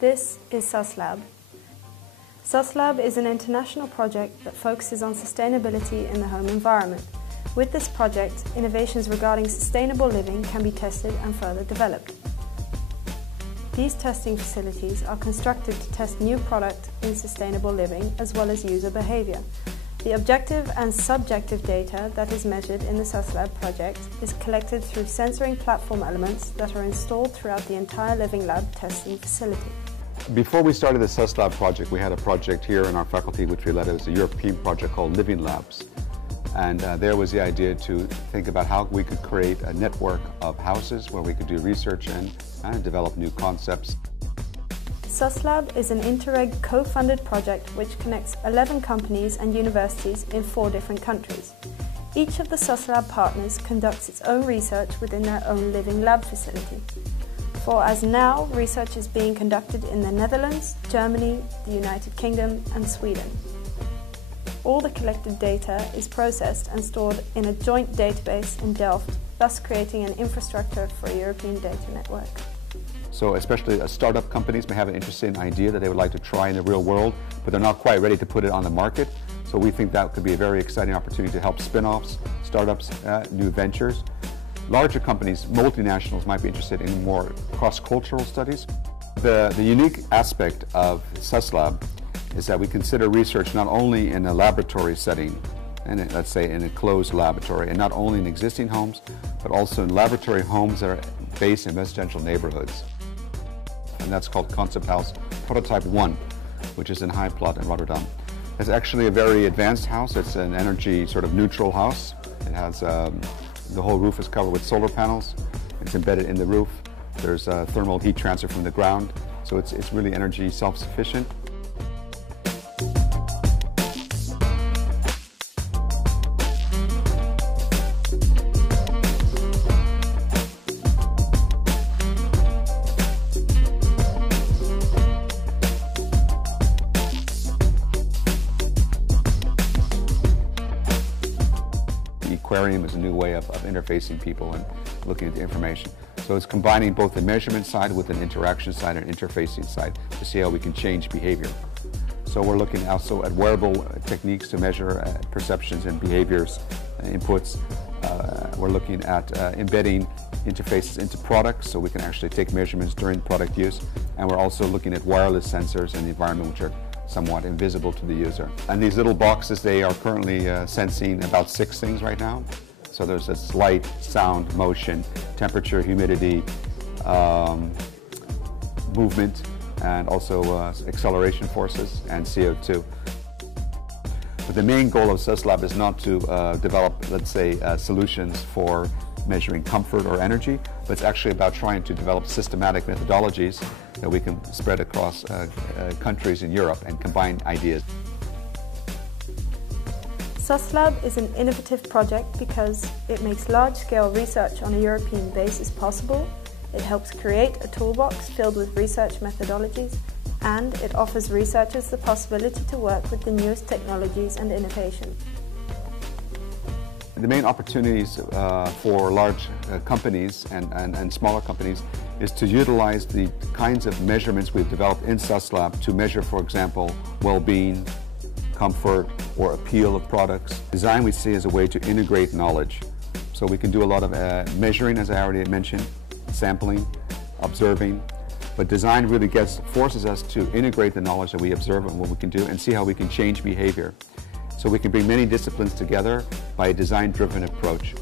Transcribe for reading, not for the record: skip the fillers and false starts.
This is SusLab. SusLab is an international project that focuses on sustainability in the home environment. With this project, innovations regarding sustainable living can be tested and further developed. These testing facilities are constructed to test new products in sustainable living as well as user behavior. The objective and subjective data that is measured in the SusLab project is collected through sensoring platform elements that are installed throughout the entire Living Lab testing facility. Before we started the SusLab project, we had a project here in our faculty which we led as a European project called Living Labs. And there was the idea to think about how we could create a network of houses where we could do research in and develop new concepts. SusLab is an Interreg co-funded project which connects 11 companies and universities in 4 different countries. Each of the SusLab partners conducts its own research within their own Living Lab facility. For as now, research is being conducted in the Netherlands, Germany, the United Kingdom and Sweden. All the collected data is processed and stored in a joint database in Delft, thus creating an infrastructure for a European data network. So especially startup companies may have an interesting idea that they would like to try in the real world, but they're not quite ready to put it on the market. So we think that could be a very exciting opportunity to help spin-offs, startups, new ventures. Larger companies, multinationals, might be interested in more cross-cultural studies. The unique aspect of SusLab is that we consider research not only in a laboratory setting, and let's say in a closed laboratory, and not only in existing homes, but also in laboratory homes that are based in residential neighborhoods. And that's called Concept House Prototype 1, which is in High Plot in Rotterdam. It's actually a very advanced house. It's an energy sort of neutral house. It has, the whole roof is covered with solar panels. It's embedded in the roof. There's thermal heat transfer from the ground. So it's really energy self-sufficient. Aquarium is a new way of interfacing people and looking at the information. So it's combining both the measurement side with an interaction side and interfacing side to see how we can change behavior. So we're looking also at wearable techniques to measure perceptions and behaviors, inputs. We're looking at embedding interfaces into products so we can actually take measurements during product use. And we're also looking at wireless sensors in the environment which are somewhat invisible to the user. And these little boxes, they are currently sensing about 6 things right now. So there's this light, sound, motion, temperature, humidity, movement, and also acceleration forces and CO2. But the main goal of SusLab is not to develop, let's say, solutions for measuring comfort or energy, but it's actually about trying to develop systematic methodologies that we can spread across countries in Europe and combine ideas. SusLab is an innovative project because it makes large-scale research on a European basis possible, it helps create a toolbox filled with research methodologies, and it offers researchers the possibility to work with the newest technologies and innovation. The main opportunities for large companies and smaller companies is to utilize the kinds of measurements we've developed in SusLab to measure, for example, well-being, comfort, or appeal of products. Design we see as a way to integrate knowledge. So we can do a lot of measuring, as I already mentioned, sampling, observing, but design really forces us to integrate the knowledge that we observe and what we can do and see how we can change behavior. So we can bring many disciplines together by a design-driven approach.